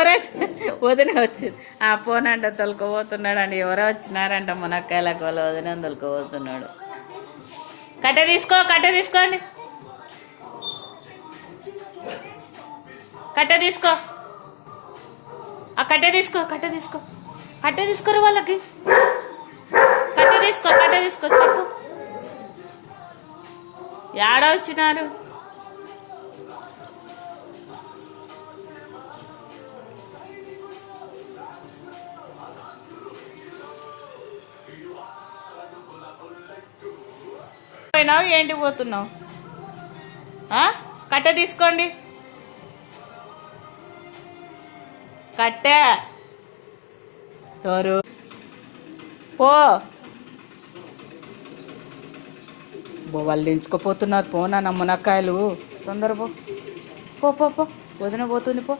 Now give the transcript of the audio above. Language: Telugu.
ఎవరో వదిన వచ్చింది. ఆ పోనంట తొలకపోతున్నాడు అండి. ఎవరో వచ్చినారంట మునక్కాయలకు. వాళ్ళ వదిన తొలకపోతున్నాడు. కట్టె తీసుకోండి. కట్టె తీసుకో. ఆ కట్టె తీసుకోరు వాళ్ళకి. కట్టె తీసుకో చెప్పు. యాడ వచ్చినారు? పోయినావు ఏంటి పోతున్నావు? కట్టె తీసుకోండి. కట్టె తోరు పో. వాళ్ళు దించుకోపోతున్నారు. పోనా నా మునక్కాయలు. తొందర పో. వదిన పోతుంది పో.